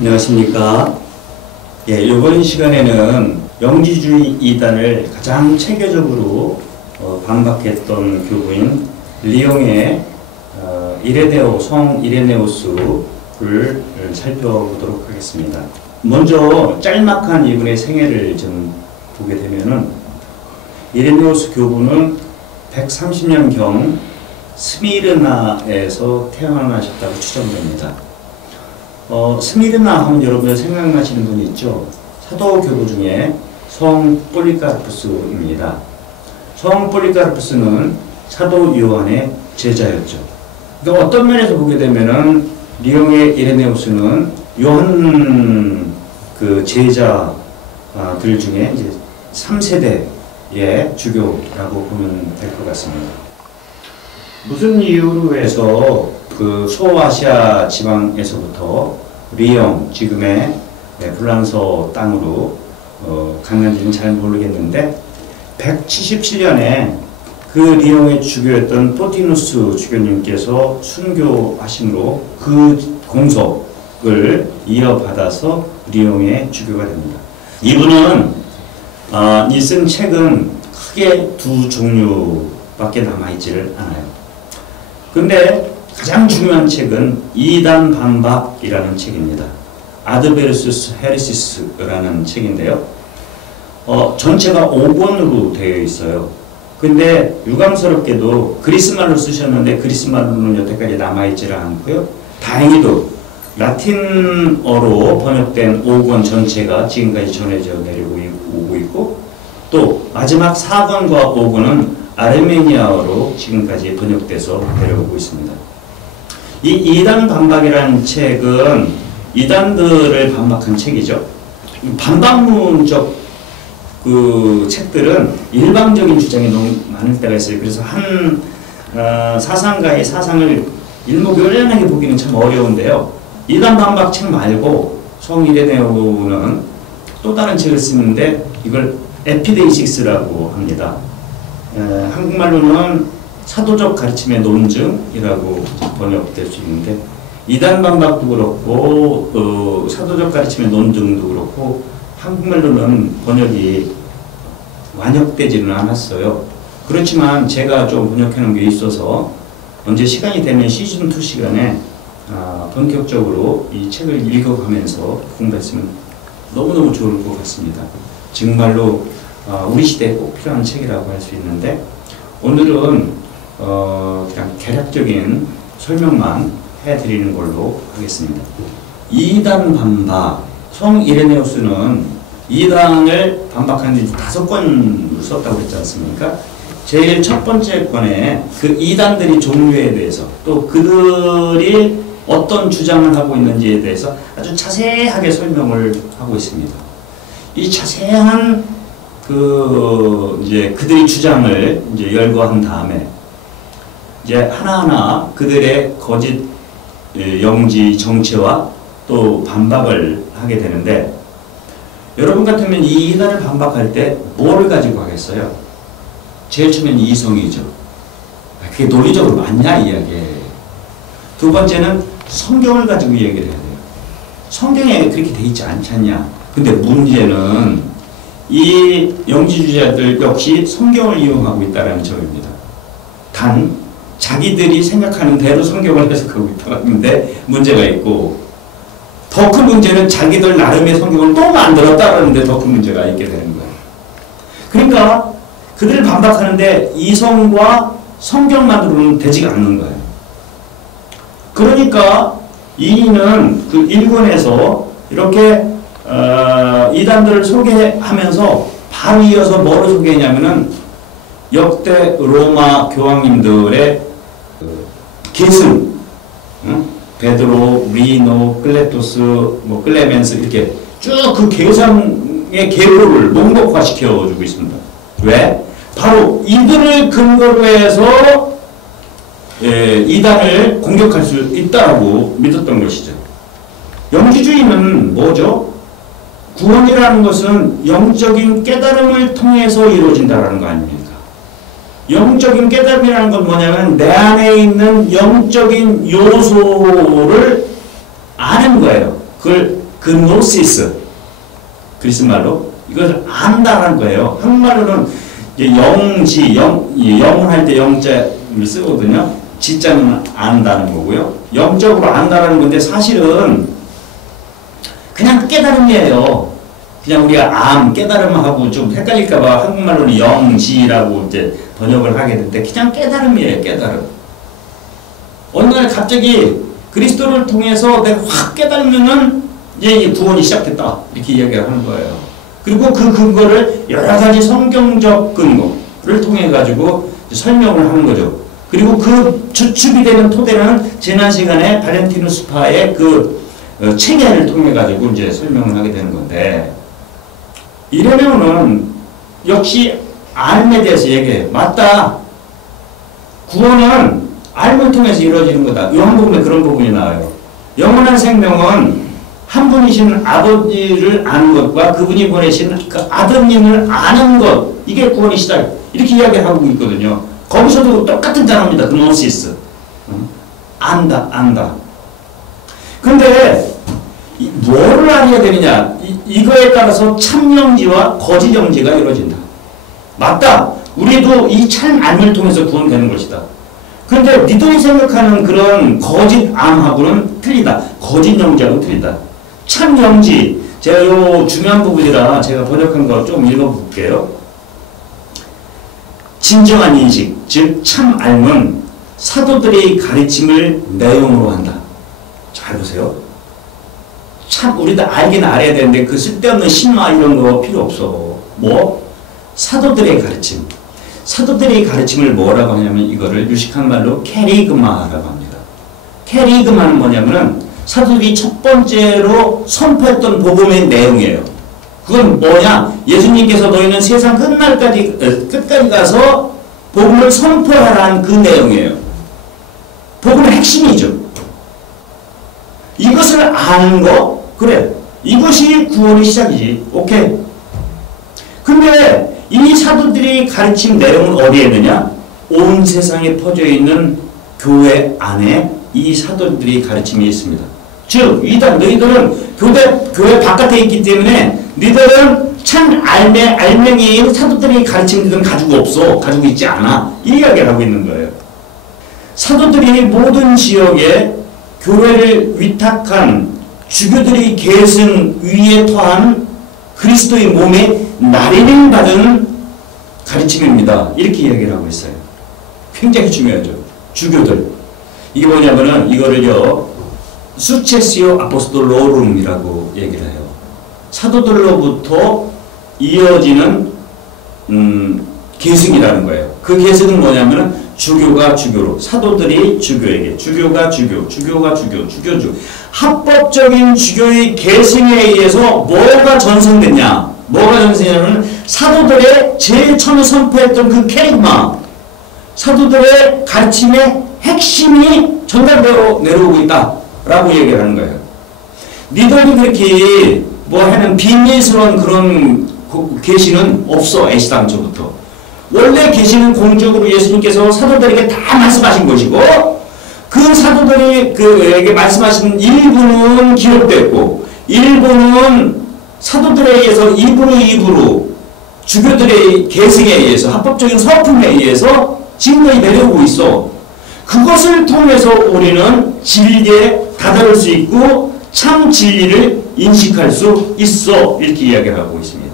안녕하십니까. 이번 시간에는 영지주의 이단을 가장 체계적으로 반박했던 교부인 리옹의 성 이레네오스를 살펴보도록 하겠습니다. 먼저 짤막한 이분의 생애를 좀 보게 되면은, 이레네오스 교부는 130년경 스미르나에서 태어나셨다고 추정됩니다. 스미르나 하면 여러분 생각나시는 분이 있죠? 사도 교부 중에 성 폴리카르푸스입니다. 성 폴리카르푸스는 사도 요한의 제자였죠. 그러니까 어떤 면에서 보게 되면은 리옹의 이레네우스는 요한 그 제자들 중에 이제 3세대의 주교라고 보면 될 것 같습니다. 무슨 이유로 해서 그 소아시아 지방에서부터 리옹, 지금의 프랑스 땅으로 갔는지는 잘 모르겠는데, 177년에 그 리옹의 주교였던 포티누스 주교님께서 순교하심으로 그 공석을 이어받아서 리옹의 주교가 됩니다. 이분은 이 쓴 책은 크게 두 종류밖에 남아있지를 않아요. 근데 가장 중요한 책은 이단 반박이라는 책입니다. 아드베르수스 헤레시스라는 책인데요. 전체가 5권으로 되어 있어요. 근데 유감스럽게도 그리스말로 쓰셨는데 그리스말로는 여태까지 남아있지를 않고요. 다행히도 라틴어로 번역된 5권 전체가 지금까지 전해져 내려오고 있고, 또 마지막 4권과 5권은 아르메니아어로 지금까지 번역돼서 내려오고 있습니다. 이 이단 반박이라는 책은 이단들을 반박한 책이죠. 반박문적 그 책들은 일방적인 주장이 너무 많을 때가 있어요. 그래서 한 사상가의 사상을 일목요연하게 보기는 참 어려운데요. 이단 반박 책 말고 성 이레네오는 또 다른 책을 쓰는데 이걸 에피데이식스라고 합니다. 한국말로는 사도적 가르침의 논증이라고 번역될 수 있는데, 이단 반박도 그렇고 사도적 가르침의 논증도 그렇고 한국말로는 번역이 완역되지는 않았어요. 그렇지만 제가 좀 번역해 놓은 게 있어서 언제 시간이 되면 시즌2 시간에 본격적으로 이 책을 읽어가면서 공부했으면 너무너무 좋을 것 같습니다. 정말로 우리 시대에 꼭 필요한 책이라고 할 수 있는데, 오늘은 그냥 개략적인 설명만 해드리는 걸로 하겠습니다. 이단 반박. 성 이레네우스는 이단을 반박하는 데 5권을 썼다고 했지 않습니까? 제일 첫 번째 권에 그 이단들이 종류에 대해서, 또 그들이 어떤 주장을 하고 있는지에 대해서 아주 자세하게 설명을 하고 있습니다. 이 자세한 이제 그들의 주장을 이제 열거한 다음에 이제 하나하나 그들의 거짓 영지 정체와 또 반박을 하게 되는데, 여러분 같으면 이 이단을 반박할 때 뭐를 가지고 하겠어요? 제일 처음엔 이성이죠. 그게 논리적으로 맞냐 이야기예요. 두 번째는 성경을 가지고 얘기를 해야 돼요. 성경에 그렇게 돼 있지 않잖냐. 근데 문제는 이 영지주의자들 역시 성경을 이용하고 있다는 점입니다. 단 자기들이 생각하는 대로 성경을 해석하고 있다는데 문제가 있고, 더 큰 문제는 자기들 나름의 성경을 또 만들었다는 데 더 큰 문제가 있게 되는 거예요. 그러니까 그들을 반박하는데 이성과 성경만으로는 되지가 않는 거예요. 그러니까 이는 그 1권에서 이렇게 이단들을 소개하면서 바로 이어서 뭐를 소개했냐면은 역대 로마 교황님들의 계승, 베드로, 리노, 클레토스, 클레멘스 이렇게 쭉 그 계상의 계보를 목록화시켜주고 있습니다. 왜? 바로 이들을 근거로 해서 이단을 공격할 수 있다고 믿었던 것이죠. 영지주의는 뭐죠? 구원이라는 것은 영적인 깨달음을 통해서 이루어진다는 거 아닙니까? 영적인 깨달음이라는 건 뭐냐면 내 안에 있는 영적인 요소를 아는 거예요. 그걸 그노시스, 그리스 말로 이걸 안다라는 거예요. 한국말로는 영지, 영문할 때 영자를 쓰거든요. 지자는 안다는 거고요. 영적으로 안다라는 건데 사실은 그냥 깨달음이에요. 그냥 우리가 깨달음하고 좀 헷갈릴까봐 한국말로는 영지라고 이제 번역을 하게 되는데 그냥 깨달음이에요. 깨달음. 어느 날 갑자기 그리스도를 통해서 내가 확 깨달으면은 이제 구원이 시작됐다. 이렇게 이야기를 하는 거예요. 그리고 그 근거를 여러 가지 성경적 근거를 통해 가지고 설명을 하는 거죠. 그리고 그 주축이 되는 토대는 지난 시간에 발렌티누스 파의 그 체계를 통해 가지고 이제 설명을 하게 되는 건데, 이러면은 역시 알에 대해서 얘기해. 맞다. 구원은 알을 통해서 이루어지는 거다. 요한복음에 그런 부분이 나와요. 영원한 생명은 한 분이신 아버지를 아는 것과 그분이 보내신 그 아드님을 아는 것, 이게 구원의 시작. 이렇게 이야기하고 있거든요. 거기서도 똑같은 단어입니다. 그노시스. 안다. 근데 뭐를 알아야 되느냐? 이거에 따라서 참영지와 거짓 영지가 이루어진다. 맞다. 우리도 이 참 암을 통해서 구원되는 것이다. 그런데 니들이 생각하는 그런 거짓 암하고는 틀리다. 거짓 영지하고는 틀리다. 참 영지. 제가 요 중요한 부분이라 제가 번역한 거 좀 읽어볼게요. 진정한 인식, 즉 참 알은 사도들의 가르침을 내용으로 한다. 잘 보세요. 참 우리도 알긴 알아야 되는데 그 쓸데없는 신화 이런 거 필요 없어. 뭐? 사도들의 가르침. 사도들의 가르침을 뭐라고 하냐면 이거를 유식한 말로 캐리그마라고 합니다. 캐리그마는 뭐냐면은 사도들이 첫 번째로 선포했던 복음의 내용이에요. 그건 뭐냐? 예수님께서 너희는 세상 끝까지 가서 복음을 선포하라는 그 내용이에요. 복음의 핵심이죠. 이것을 아는 거? 그래. 이것이 구원의 시작이지. 오케이. 근데 이 사도들이 가르친 내용은 어디에 있느냐? 온 세상에 퍼져 있는 교회 안에 이 사도들이 가르침이 있습니다. 즉, 너희들은 교회 바깥에 있기 때문에 너희들은 참 알맹이인 사도들이 가르친 너희들은 가지고 있지 않아. 이 이야기를 하고 있는 거예요. 사도들이 모든 지역에 교회를 위탁한 주교들의 계승 위에 토한 그리스도의 몸에 날인을 받은 가르침입니다. 이렇게 이야기를 하고 있어요. 굉장히 중요하죠. 주교들. 이게 뭐냐면은 이거를요, 수체시오 아포스톨로rum이라고 얘기를 해요. 사도들로부터 이어지는 계승이라는 거예요. 그 계승은 뭐냐면은 주교가 주교로, 사도들이 주교에게, 주교가 주교, 주교가 주교, 주교주. 합법적인 주교의 계승에 의해서 뭐가 전승됐냐? 뭐가 전승되냐면 사도들의 제일 처음에 선포했던 그 캐리그마, 사도들의 가르침의 핵심이 전달되어 내려오고 있다라고 얘기를 하는 거예요. 니들이 그렇게 뭐 하는 비밀스러운 그런 계시는 없어. 애시당초부터. 원래 계시는 공적으로 예수님께서 사도들에게 다 말씀하신 것이고, 그 사도들이 그에게 말씀하신 일부는 기록됐고, 일부는 사도들에 의해서 입으로 주교들의 계승에 의해서 합법적인 서품에 의해서 지금까지 내려오고 있어. 그것을 통해서 우리는 진리에 다다를 수 있고 참 진리를 인식할 수 있어. 이렇게 이야기를 하고 있습니다.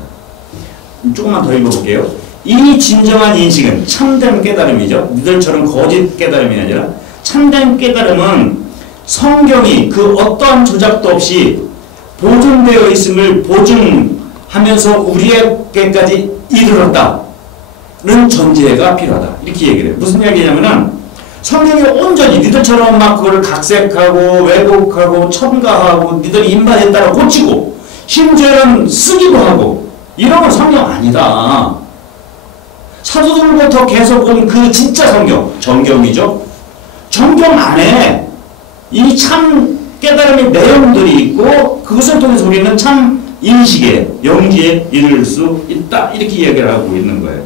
조금만 더 읽어볼게요. 이 진정한 인식은 참된 깨달음이죠. 너희들처럼 거짓 깨달음이 아니라 참된 깨달음은 성경이 그 어떠한 조작도 없이 보존되어 있음을 보증하면서 우리에게까지 이르렀다는 전제가 필요하다. 이렇게 얘기를 해요. 무슨 이야기냐면은 성경이 온전히 니들처럼 막 그걸 각색하고 왜곡하고 첨가하고 니들이 입맛에 따라 고치고 심지어는 쓰기도 하고 이런 건 성경 아니다. 사도들부터 계속 온 그 진짜 성경, 정경이죠. 정경 안에 이 참 깨달음의 내용들이 있고 그것을 통해서 우리는 참 인식에, 영지에 이를 수 있다. 이렇게 이야기를 하고 있는 거예요.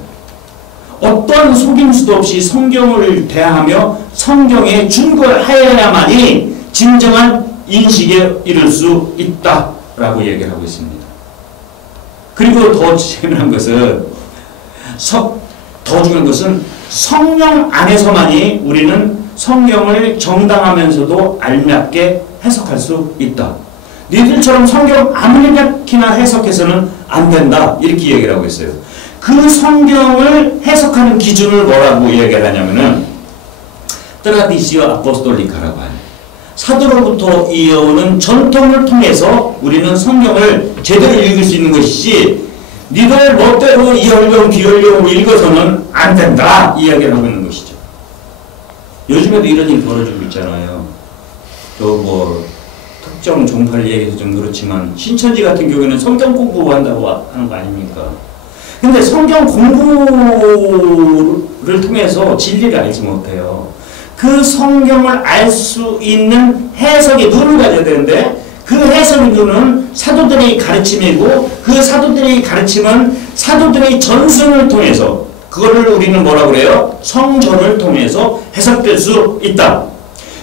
어떤 속임수도 없이 성경을 대하며 성경에 준거를 하여야만이 진정한 인식에 이를 수 있다. 라고 얘기를 하고 있습니다. 그리고 더 재미난 것은 더 중요한 것은 성령 안에서만이 우리는 성경을 정당하면서도 알맞게 해석할 수 있다. 니들처럼 성경 아무렇게나 해석해서는 안 된다. 이렇게 얘기를 하고 있어요. 그 성경을 해석하는 기준을 뭐라고 얘기를 하냐면은 트라디시오 아포스톨리카라고 해요. 사도로부터 이어오는 전통을 통해서 우리는 성경을 제대로 읽을 수 있는 것이지 니들 멋대로 이열령 비열령으로 읽어서는 안 된다. 이야기를 하고 있는 것이죠. 요즘에도 이런 일이 벌어지고 있잖아요. 특정 종파를 얘기해서 좀 그렇지만 신천지 같은 경우에는 성경 공부한다고 하는 거 아닙니까? 근데 성경 공부를 통해서 진리를 알지 못해요. 그 성경을 알 수 있는 해석의 눈을 가져야 되는데 그 해석의 눈은 사도들의 가르침이고 그 사도들의 가르침은 사도들의 전승을 통해서 그거를 우리는 뭐라고 그래요? 성전을 통해서 해석될 수 있다.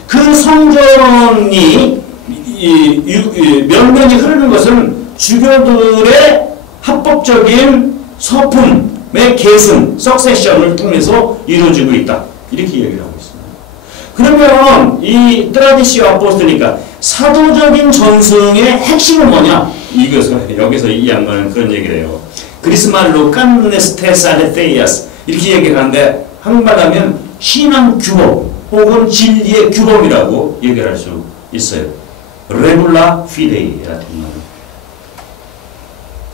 그 성전이 명령이 흐르는 것은 주교들의 합법적인 서품의 계승, 석세션을 통해서 이루어지고 있다. 이렇게 얘기를 하고 있습니다. 그러면 이 트라디시오 아포스톨리카 사도적인 전승의 핵심은 뭐냐? 여기서 이 양반은 그런 얘기를 해요. 그리스말로 깐네스테사레테이아스 이렇게 얘기를 하는데 한국말 하면 신앙 규범 혹은 진리의 규범이라고 얘기를 할 수 있어요. 레굴라 피데이 같은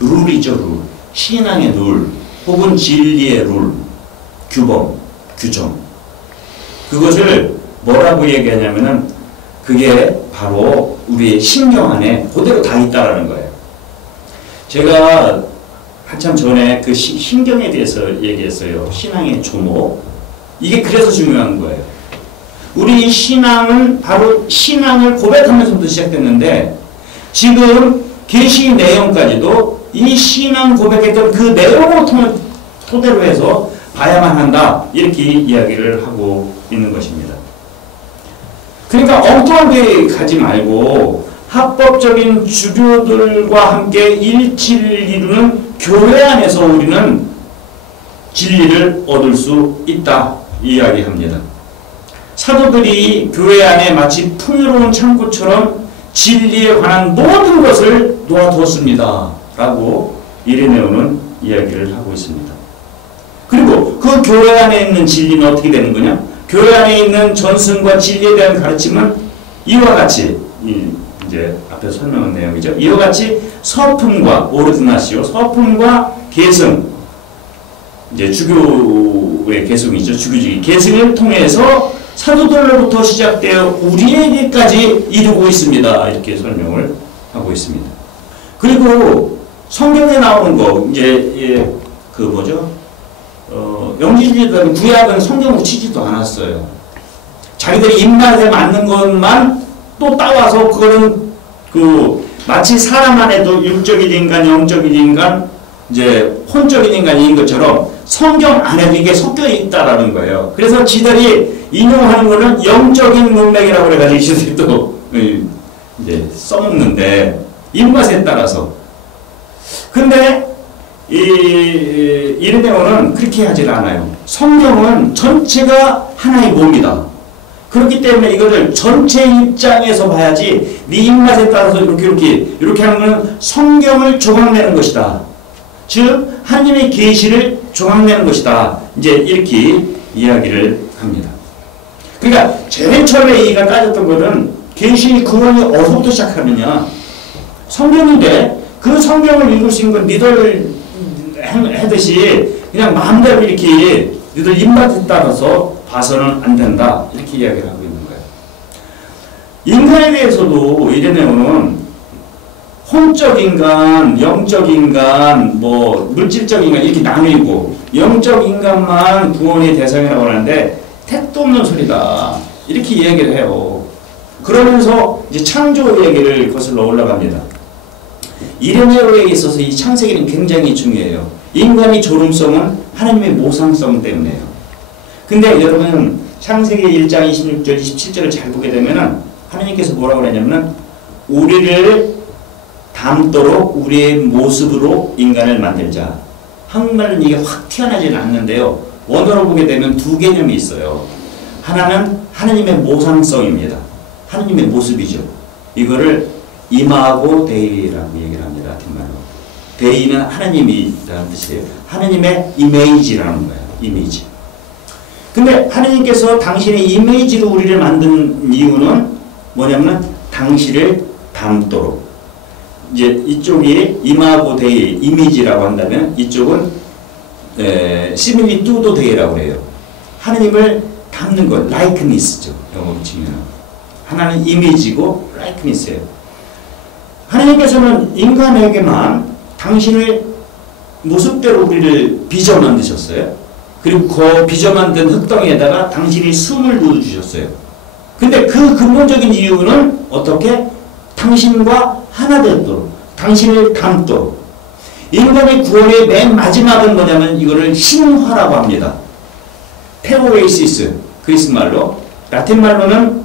말은 룰이죠. 룰. 신앙의 룰 혹은 진리의 룰, 규범, 규정. 그것을 뭐라고 얘기하냐면은 그게 바로 우리의 신경 안에 그대로 다 있다라는 거예요. 제가 한참 전에 그 신경에 대해서 얘기했어요. 신앙의 조목. 이게 그래서 중요한 거예요. 우리 신앙은 바로 신앙을 고백하면서부터 시작됐는데 지금 계시 내용까지도 이 신앙 고백했던 그 내용을 토대로 해서 봐야만 한다. 이렇게 이야기를 하고 있는 것입니다. 그러니까 엉뚱하게 가지 말고 합법적인 주교들과 함께 일치를 이루는 교회 안에서 우리는 진리를 얻을 수 있다. 이야기합니다. 사도들이 교회 안에 마치 풍요로운 창고처럼 진리에 관한 모든 것을 놓아두었습니다. 라고 이레네오는 이야기를 하고 있습니다. 그리고 그 교회 안에 있는 진리는 어떻게 되는 거냐? 교회 안에 있는 전승과 진리에 대한 가르침은 이와 같이 이제 앞에 설명한 내용이죠. 이와 같이 서품과 오르드나시오, 서품과 계승, 이제 주교의 계승이죠. 주교직의 계승을 통해서 사도들로부터 시작되어 우리에게까지 이르고 있습니다. 이렇게 설명을 하고 있습니다. 그리고 성경에 나오는 거 이제 그 뭐죠? 영지주의자들은 구약은 성경으로 치지도 않았어요. 자기들이 입맛에 맞는 것만 또 따와서 그거는 마치 사람 안에도 육적인 인간, 영적인 인간, 이제 혼적인 인간인 것처럼 성경 안에도 이게 섞여 있다라는 거예요. 그래서 지들이 인용하는 거는 영적인 문맥이라고 그래가지고 지들이 또 이제 써먹는데 입맛에 따라서. 근데 이르네오는 그렇게 하질 않아요. 성경은 전체가 하나의 몸이다. 그렇기 때문에 이거를 전체 입장에서 봐야지 네 입맛에 따라서 이렇게 하는 것은 성경을 조각내는 것이다. 즉 하나님의 계시를 조각내는 것이다. 이제 이렇게 이야기를 합니다. 그러니까 제일 처음에 이가 따졌던 것은 계시 근원이 어디서부터 시작하느냐. 성경인데 그 성경을 읽을 수 있는 건 니들 하듯이 그냥 마음대로 이렇게 니들 입맛에 따라서 봐서는 안 된다. 이렇게 이야기를 하고 있는 거예요. 인간에 대해서도 이레네오는 혼적 인간, 영적 인간, 물질적 인간 이렇게 나뉘고 영적 인간만 구원의 대상이라고 하는데 택도 없는 소리다. 이렇게 이야기를 해요. 그러면서 이제 창조 얘기를 거슬러 올라갑니다. 이레네오에 있어서 이 창세기는 굉장히 중요해요. 인간의 조름성은 하나님의 모상성 때문에요. 근데 여러분 창세기 1장 26절 27절을 잘 보게 되면은 하나님께서 뭐라고 그러냐면은 우리를 닮도록 우리의 모습으로 인간을 만들자. 한국말은 이게 확 튀어나지는 않는데요. 원어로 보게 되면 두 개념이 있어요. 하나는 하느님의 모상성입니다. 하느님의 모습이죠. 이거를 이마고 데이라고 얘기를 합니다. 라틴 말로. 데이는 하느님이라는 뜻이에요. 하느님의 이미지라는 거예요. 이미지. 근데 하느님께서 당신의 이미지로 우리를 만든 이유는 뭐냐면 당신을 닮도록. 이제 이쪽이 이마고 데이, 이미지라고 한다면 이쪽은 시밀리투도 데이라고 해요. 하느님을 닮는 것, likeness죠. 영어로 치면. 하나는 이미지고 likeness예요. 하느님께서는 인간에게만 당신의 모습대로 우리를 빚어 만드셨어요. 그리고 그 빚어 만든 흙덩이에다가 당신이 숨을 넣어주셨어요. 근데 그 근본적인 이유는 어떻게? 당신과 하나 되도록, 당신을 닮도록. 인간의 구원의 맨 마지막은 뭐냐면 이거를 신화라고 합니다. 페오레이시스, 그리스 말로. 라틴 말로는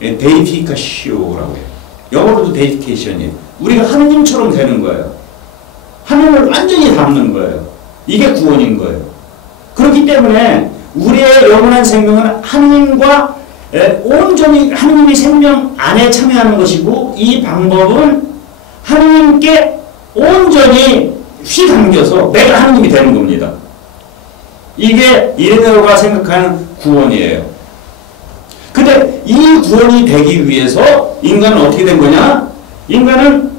데이피카시오라고 해요. 영어로도 데이피케이션이에요. 우리가 하느님처럼 되는 거예요. 하느님을 완전히 닮는 거예요. 이게 구원인 거예요. 그렇기 때문에 우리의 영원한 생명은 하느님과 온전히 하느님의 생명 안에 참여하는 것이고, 이 방법은 하느님께 온전히 휘담겨서 내가 하느님이 되는 겁니다. 이게 이레네오가 생각하는 구원이에요. 근데 이 구원이 되기 위해서 인간은 어떻게 된 거냐? 인간은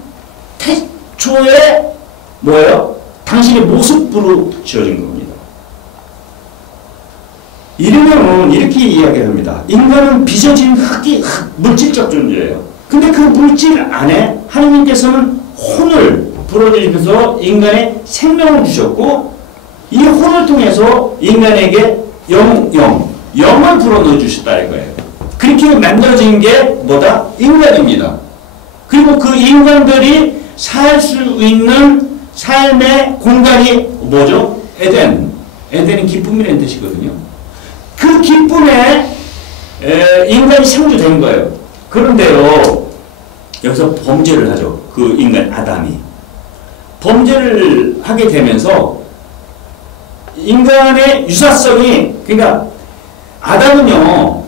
태초에 뭐예요? 당신의 모습으로 지어진 겁니다. 이러면은 이렇게 이야기를 합니다. 인간은 빚어진 물질적 존재예요. 근데 그 물질 안에 하나님께서는 혼을 불어넣으셔서 인간의 생명을 주셨고, 이 혼을 통해서 인간에게 영을 불어넣어 주셨다는 거예요. 그렇게 만들어진 게 뭐다? 인간입니다. 그리고 그 인간들이 살 수 있는 삶의 공간이 뭐죠? 에덴. 에덴은 기쁨이라는 뜻이거든요. 그 기쁨에 인간이 창조된 거예요. 그런데요, 여기서 범죄를 하죠. 그 인간 아담이. 범죄를 하게 되면서 인간의 유사성이, 그러니까 아담은요,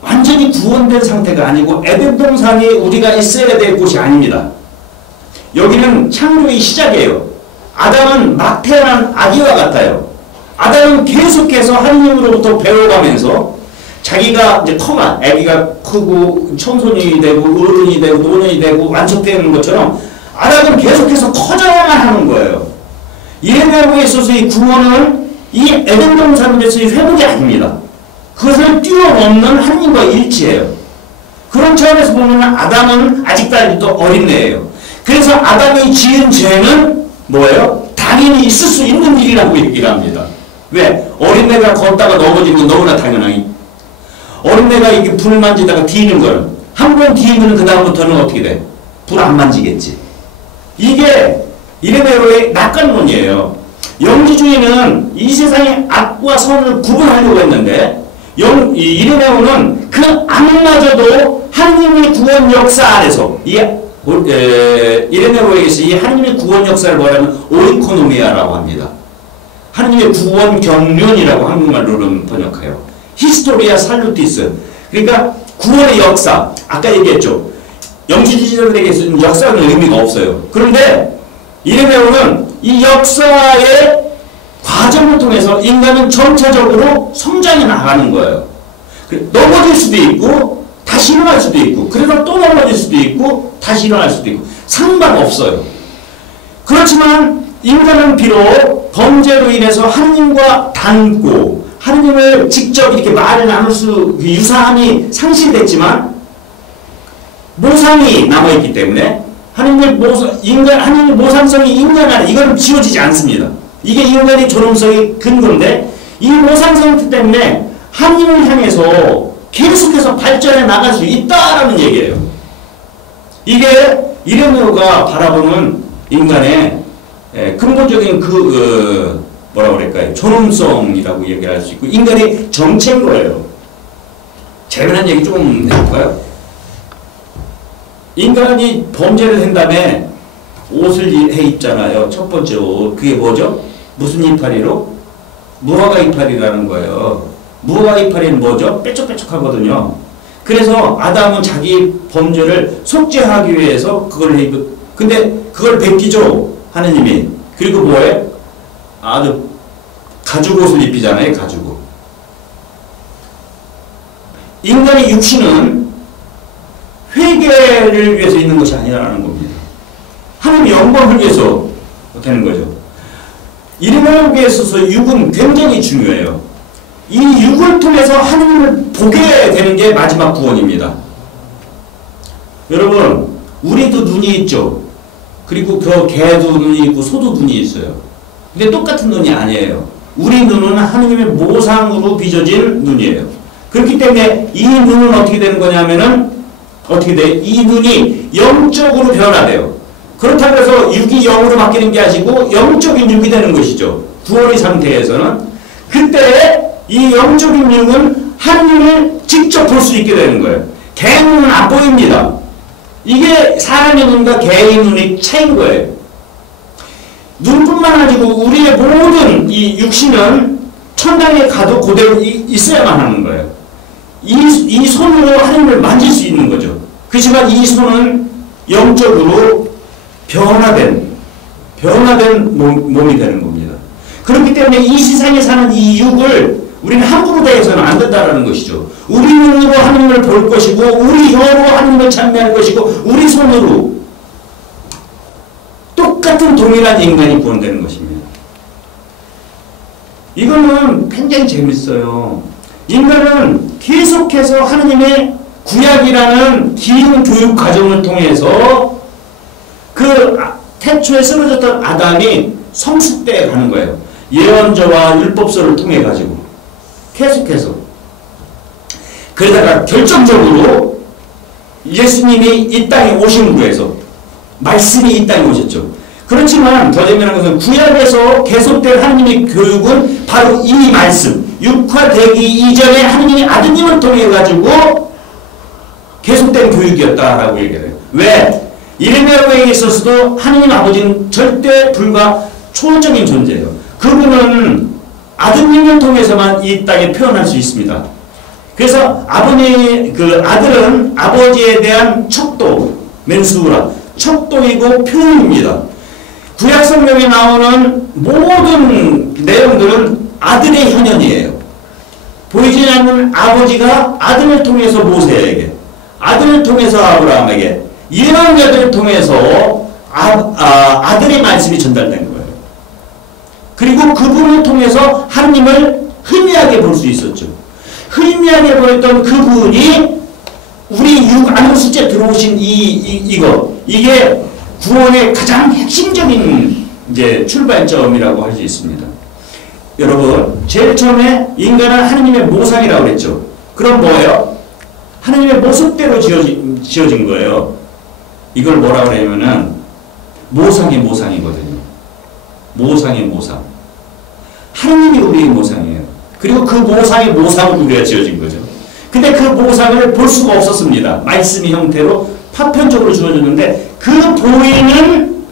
완전히 구원된 상태가 아니고 에덴 동산이 우리가 있어야 될 곳이 아닙니다. 여기는 창조의 시작이에요. 아담은 막 태어난 아기와 같아요. 아담은 계속해서 하느님으로부터 배워가면서 자기가 이제 아기가 크고 청소년이 되고 어른이 되고 노년이 되고 완성되는 것처럼 아담은 계속해서 커져야만 하는 거예요. 이레네오에 있어서 이 구원은 이 에덴 동산에서의 회복이 아닙니다. 그것을 뛰어넘는 하느님과 일치해요. 그런 차원에서 보면 아담은 아직도 어린애예요. 그래서 아담이 지은 죄는 뭐예요? 당연히 있을 수 있는 일이라고 얘기를 합니다. 왜? 어린애가 걷다가 넘어지는 건 너무나 당연하니. 어린애가 이게 불 만지다가 뒤는 걸, 한 번 뒤면 그 다음부터는 어떻게 돼? 불 안 만지겠지. 이게 이레네오의 낙관론이에요. 영지주의는 이 세상의 악과 선을 구분하려고 했는데, 이레네오는 그 악마저도 하느님의 구원 역사 안에서, 이레네오에게서 이 하느님의 구원 역사를 뭐냐면 오이코노미아라고 합니다. 하느님의 구원 경륜이라고 한국말로는 번역해요. 히스토리아 살루티스. 그러니까 구원의 역사. 아까 얘기했죠. 영지주의자들에게서는 역사는 의미가 없어요. 그런데 이레네오는 이 역사의 과정을 통해서 인간은 전체적으로 성장해 나가는 거예요. 넘어질 수도 있고 다시 일어날 수도 있고, 그러다 또 넘어질 수도 있고 다시 일어날 수도 있고, 상관없어요. 그렇지만 인간은 비록 범죄로 인해서 하느님과 닮고 하느님을 직접 이렇게 말을 나눌 수, 유사함이 상실됐지만 모상이 남아있기 때문에 하느님의 모상성이 인간 안에 이거는 지워지지 않습니다. 이게 인간의 존엄성의 근거인데, 이 모상성 때문에 하느님을 향해서 계속해서 발전해 나갈 수 있다라는 얘기예요. 이게 이레네오가 바라보는 인간의 근본적인 뭐라고 그럴까요? 존엄성이라고 얘기할 수 있고, 인간의 정체인 거예요. 재미난 얘기 좀 해볼까요? 인간이 범죄를 한 다음에 옷을 해 입잖아요. 첫 번째 옷. 그게 뭐죠? 무슨 이파리로? 무화과 이파리라는 거예요. 무화과 이파리는 뭐죠? 뾰족뾰족하거든요. 그래서 아담은 자기 범죄를 속죄하기 위해서 그걸 해 입고, 근데 그걸 벗기죠. 하느님이. 그리고 뭐해? 아주 가죽 옷을 입히잖아요. 가죽 옷. 인간의 육신은 회개를 위해서 있는 것이 아니라는 겁니다. 하나님의 영광을 위해서 되는 거죠. 인간에게 있어서 육은 굉장히 중요해요. 이 육을 통해서 하나님을 보게 되는 게 마지막 구원입니다. 여러분, 우리도 눈이 있죠. 그리고 그 개도 눈이 있고 소도 눈이 있어요. 근데 똑같은 눈이 아니에요. 우리 눈은 하나님의 모상으로 빚어진 눈이에요. 그렇기 때문에 이 눈은 어떻게 되는 거냐면은 어떻게 돼? 이 눈이 영적으로 변화돼요. 그렇다고 해서 육이 영으로 바뀌는 게 아니고 영적인 육이 되는 것이죠. 구원의 상태에서는. 그때 이 영적인 육은 하나님을 직접 볼 수 있게 되는 거예요. 개 눈은 안 보입니다. 이게 사람의 눈과 개의 눈의 차이인 거예요. 눈뿐만 아니고 우리의 모든 이 육신은 천당에 가도 그대로 있어야만 하는 거예요. 이 손으로 하나님을 만질 수 있는 거죠. 그렇지만 이 손은 영적으로 변화된 몸이 되는 겁니다. 그렇기 때문에 이 세상에 사는 이 육을 우리는 함부로 대해서는 안 된다는 것이죠. 우리 눈으로 하나님을 볼 것이고 우리 혀로 하나님을 찬미할 것이고 우리 손으로 똑같은 동일한 인간이 구원되는 것입니다. 이거는 굉장히 재밌어요. 인간은 계속해서 하나님의 구약이라는 긴 교육 과정을 통해서 그 태초에 쓰러졌던 아담이 성숙대에 가는 거예요. 예언자와 율법서를 통해 가지고 계속해서. 그러다가 결정적으로 예수님이 이 땅에 오신 거에서 말씀이 이 땅에 오셨죠. 그렇지만 더 재미난 것은 구약에서 계속된 하나님의 교육은 바로 이 말씀, 육화되기 이전에 하나님의 아드님을 통해 가지고 계속된 교육이었다라고 얘기해요. 왜? 이레미야에게 있어서도 하나님 아버지는 절대 불과 초월적인 존재예요. 그분은 아드님을 통해서만 이 땅에 표현할 수 있습니다. 그래서 그 아들은 아버지에 대한 척도, 맨수라, 척도이고 표현입니다. 구약 성경에 나오는 모든 내용들은 아들의 현현이에요. 보이지 않는 아버지가 아들을 통해서 모세에게, 아들을 통해서 아브라함에게, 예언자들을 통해서 아들의 말씀이 전달된 거예요. 그리고 그분을 통해서 하나님을 희미하게 볼 수 있었죠. 희미하게 보였던 그분이 우리 육 안으로 실제 들어오신 이게 구원의 가장 핵심적인 이제 출발점이라고 할 수 있습니다. 여러분, 제일 처음에 인간은 하나님의 모상이라고 그랬죠. 그럼 뭐예요? 하나님의 모습대로 지어진 거예요. 이걸 뭐라고 그러냐면은 모상의 모상이거든요. 모상의 모상. 하나님이 우리의 모상이에요. 그리고 그 모상의 모상으로 우리가 지어진 거죠. 근데 그 모상을 볼 수가 없었습니다. 말씀의 형태로 파편적으로 주어졌는데 그 보이는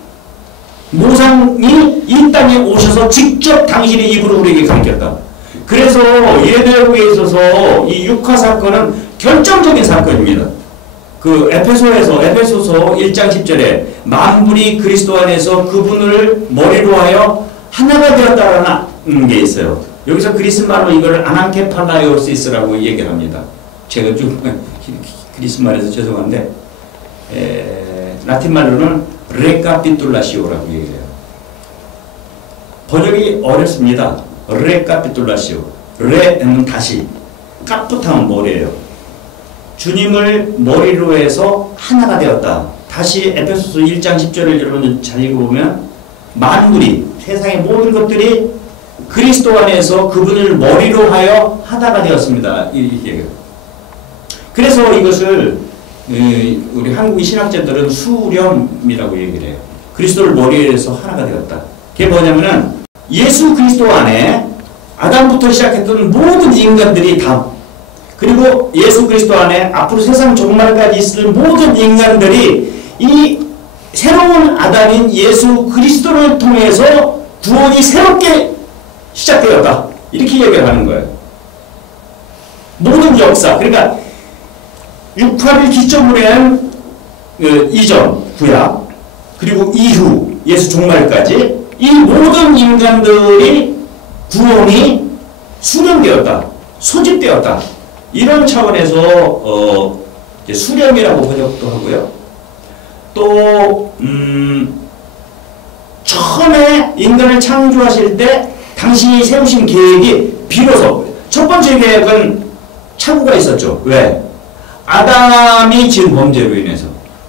모상이 이 땅에 오셔서 직접 당신의 입으로 우리에게 가르쳤다. 그래서 예배에 있어서 이 육화 사건은 결정적인 사건입니다. 그 에페소서 1장 10절에 만물이 그리스도 안에서 그분을 머리로 하여 하나가 되었다라는 게 있어요. 여기서 그리스 말로 이걸 아난케팔라이오시스라고 얘기를 합니다. 제가 좀 그리스 말에서 죄송한데 라틴 말로는 레카피툴라시오라고 얘기해요. 번역이 어렵습니다. 레카피툴라시오. 레는 다시, 까푸타는 머리예요. 주님을 머리로 해서 하나가 되었다. 다시 에페소서 1장 10절을 여러분 잘 읽어보면 만물이, 세상의 모든 것들이 그리스도 안에서 그분을 머리로 하여 하나가 되었습니다. 이게. 그래서 이것을 우리 한국의 신학자들은 수렴이라고 얘기를 해요. 그리스도를 머리에서 하나가 되었다. 그게 뭐냐면은 예수 그리스도 안에 아담부터 시작했던 모든 인간들이 다 그리고 예수 그리스도 안에 앞으로 세상 종말까지 있을 모든 인간들이 이 새로운 아담인 예수 그리스도를 통해서 구원이 새롭게 시작되었다. 이렇게 얘기를 하는 거예요. 모든 역사, 그러니까 육화를 기점으로 한 이전, 구약, 그리고 이후 예수 종말까지 이 모든 인간들이 구원이 수령되었다. 소집되었다. 이런 차원에서 수령이라고 번역도 하고요. 또 처음에 인간을 창조하실 때 당신이 세우신 계획이 비로소 첫 번째 계획은 착오가 있었죠. 왜? 아담이 지은 범죄로 인해서.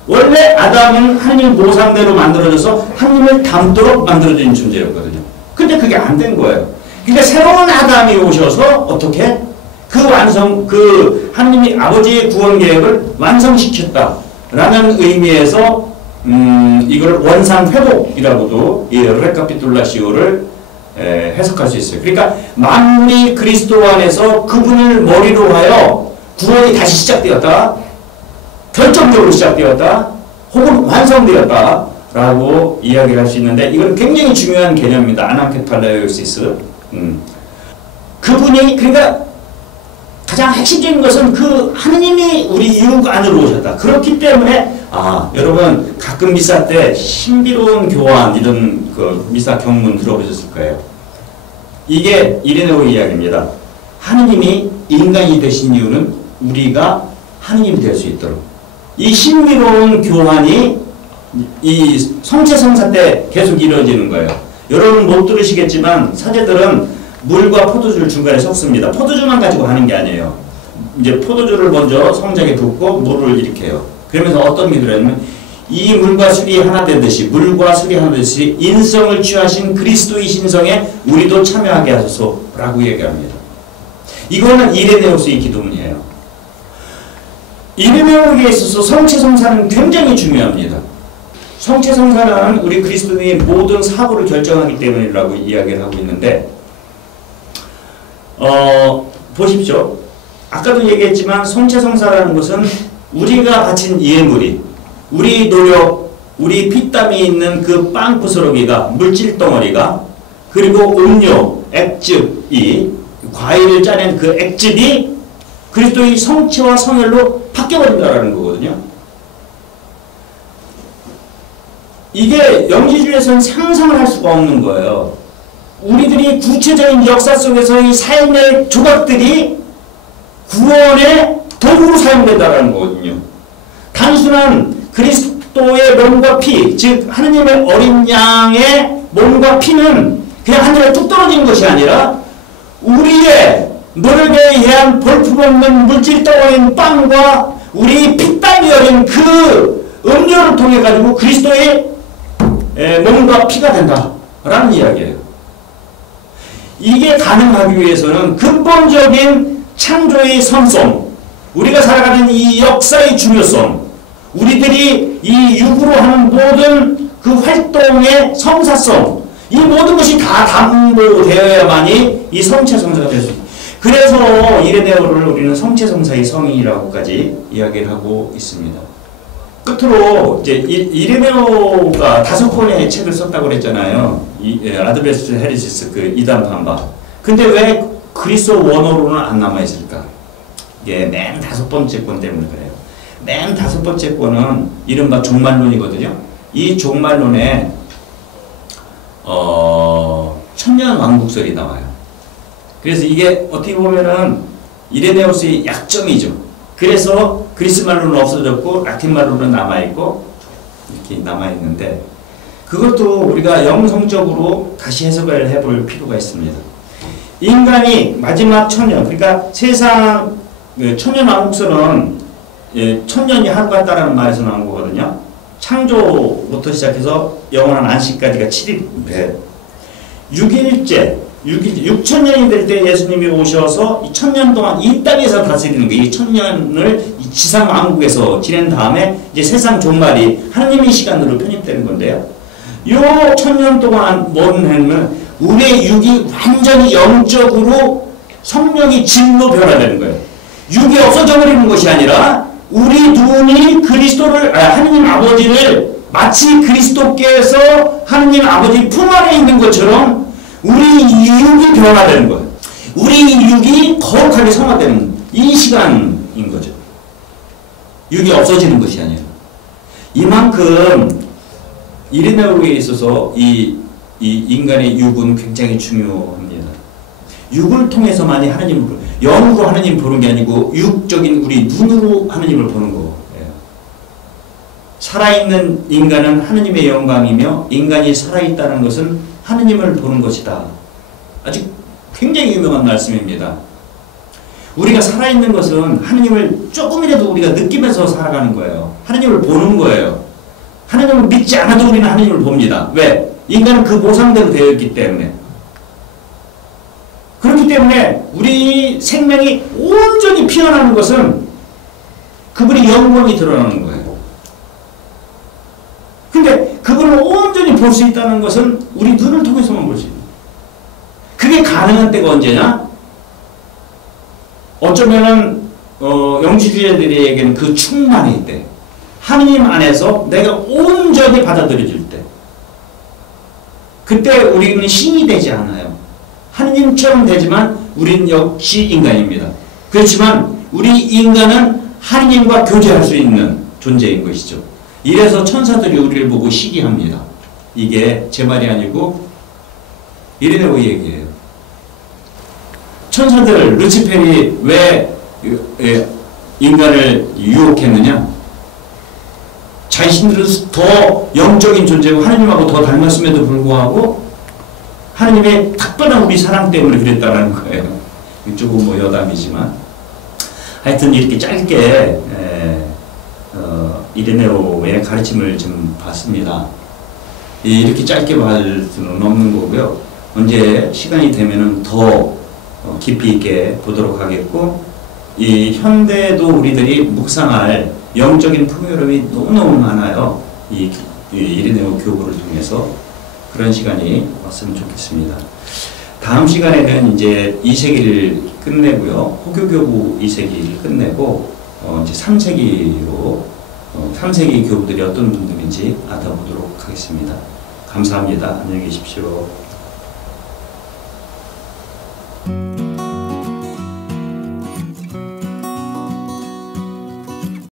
원래 아담은 하나님 모상대로 만들어져서 하나님을 닮도록 만들어진 존재였거든요. 근데 그게 안 된 거예요. 그러니까 새로운 아담이 오셔서 어떻게? 그 하나님이 아버지의 구원 계획을 완성시켰다라는 의미에서 이걸 원상 회복이라고도 이 레카피툴라시오를 해석할 수 있어요. 그러니까 만물이 그리스도 안에서 그분을 머리로 하여 구원이 다시 시작되었다. 결정적으로 시작되었다. 혹은 완성되었다라고 이야기를 할 수 있는데 이건 굉장히 중요한 개념입니다. 아나케팔레오시스. 그분이 그러니까 가장 핵심적인 것은 그 하느님이 우리 이웃 안으로 오셨다. 그렇기 때문에 여러분 가끔 미사 때 신비로운 교환 이런 그 미사 경문 들어보셨을 거예요. 이게 이레네오의 이야기입니다. 하느님이 인간이 되신 이유는 우리가 하느님이 될 수 있도록. 이 신비로운 교환이 이 성체성사 때 계속 이루어지는 거예요. 여러분 못 들으시겠지만 사제들은 물과 포도주를 중간에 섞습니다. 포도주만 가지고 하는 게 아니에요. 이제 포도주를 먼저 성장에 붓고 물을 일으켜요. 그러면서 어떤 게 들어있냐면 이 물과 술이 하나 되듯이 물과 술이 하나 되듯이 인성을 취하신 그리스도의 신성에 우리도 참여하게 하소서라고 얘기합니다. 이거는 이레네오스의 기도문이에요. 이레네오에게 있어서 성체성사는 굉장히 중요합니다. 성체성사는 우리 그리스도인의 모든 사고를 결정하기 때문이라고 이야기를 하고 있는데 보십시오. 아까도 얘기했지만 성체성사라는 것은 우리가 바친 예물이 우리 노력, 우리 피땀이 있는 그 빵 부스러기가 물질 덩어리가 그리고 음료, 액즙이 과일을 짜낸 그 액즙이 그리스도의 성체와 성혈로 바뀌어버린다라는 거거든요. 이게 영지주의에서는 상상을 할 수가 없는 거예요. 우리들이 구체적인 역사 속에서의 삶의 조각들이 구원의 도구로 사용된다는 거거든요. 단순한 그리스도의 몸과 피, 즉 하느님의 어린 양의 몸과 피는 그냥 하늘에 뚝 떨어지는 것이 아니라 우리의 노력에 의한 볼품없는 물질 덩어리인 빵과 우리 피땀이 어린 그 음료를 통해 가지고 그리스도의 몸과 피가 된다라는 이야기예요. 이게 가능하기 위해서는 근본적인 창조의 선성, 우리가 살아가는 이 역사의 중요성, 우리들이 이 육으로 하는 모든 그 활동의 성사성, 이 모든 것이 다 담보되어야만이 이 성체성사가 될 수 있습니다. 그래서 이레네오를 우리는 성체성사의 성인이라고까지 이야기를 하고 있습니다. 끝으로 이제 이레네오가 5권의 책을 썼다고 그랬잖아요. 아드베스트 헤리시스 그 이단 반박. 근데 왜 그리스도 원어로는 안 남아 있을까? 이게 맨 5번째 권 때문에 그래요. 맨 5번째 권은 이른바 종말론이거든요. 이 종말론에 천년 왕국설이 나와요. 그래서 이게 어떻게 보면은 이레네오스의 약점이죠. 그래서 그리스 말로는 없어졌고 라틴 말로는 남아있고 이렇게 남아있는데 그것도 우리가 영성적으로 다시 해석을 해볼 필요가 있습니다. 인간이 마지막 천년, 그러니까 세상 천년 왕국설은 천년이 하루 같다라는 말에서 나온 거거든요. 창조부터 시작해서 영원한 안식까지가 7일에 6일째 6천년이 될 때 예수님이 오셔서 이 1000년 동안 이 땅에서 다스리는 거예요. 이 1000년을 지상 왕국에서 지낸 다음에 이제 세상 종말이 하나님의 시간으로 편입되는 건데요. 요 1000년 동안 뭔 했냐면 우리의 육이 완전히 영적으로 성령이 질로 변화되는 거예요. 육이 없어져 버리는 것이 아니라 우리 눈이 그리스도를 하느님 아버지를 마치 그리스도께서 하느님 아버지 품 안에 있는 것처럼 우리 육이 변화되는 거예요. 우리 육이 거룩하게 성화되는 이 시간인 거죠. 육이 없어지는 것이 아니라. 이만큼 이레네오에 있어서 이 인간의 육은 굉장히 중요합니다. 육을 통해서만이 하나님을 보는, 영으로 하나님 보는 게 아니고 육적인 우리 눈으로 하나님을 보는 거예요. 살아있는 인간은 하나님의 영광이며 인간이 살아있다는 것은 하나님을 보는 것이다. 아주 굉장히 유명한 말씀입니다. 우리가 살아있는 것은 하나님을 조금이라도 우리가 느끼면서 살아가는 거예요. 하나님을 보는 거예요. 하나님을 믿지 않아도 우리는 하나님을 봅니다. 왜? 인간은 그 모상대로 되어 있기 때문에. 그렇기 때문에 우리 생명이 온전히 피어나는 것은 그분의 영광이 드러나는 거예요. 근데 그분을 온전히 볼 수 있다는 것은 우리 눈을 통해서만 볼 수 있는 거예요. 그게 가능한 때가 언제냐? 어쩌면은 영지주의자들에게는 그 충만일 때, 하느님 안에서 내가 온전히 받아들여질 때, 그때 우리는 신이 되지 않아요. 하느님처럼 되지만 우리는 역시 인간입니다. 그렇지만 우리 인간은 하느님과 교제할 수 있는 존재인 것이죠. 이래서 천사들이 우리를 보고 시기합니다. 이게 제 말이 아니고 이레네오 얘기예요. 천사들, 루치페리 왜 인간을 유혹했느냐? 자신들은 더 영적인 존재고 하나님하고 더 닮았음에도 불구하고 하나님의 특별한 우리 사랑 때문에 그랬다는 거예요. 이쪽은 뭐 여담이지만 하여튼 이렇게 짧게 이레네오의 가르침을 좀 봤습니다. 이렇게 짧게 볼 수는 없는 거고요. 언제 시간이 되면은 더 깊이 있게 보도록 하겠고, 이 현대도 우리들이 묵상할 영적인 풍요로움이 너무너무 많아요. 이 이레네오 교구를 통해서 그런 시간이 왔으면 좋겠습니다. 다음 시간에는 이제 2세기를 끝내고요. 호교교부 2세기를 끝내고 이제 3세기로 3세기 교부들이 어떤 분들인지 알아보도록 하겠습니다. 감사합니다. 안녕히 계십시오.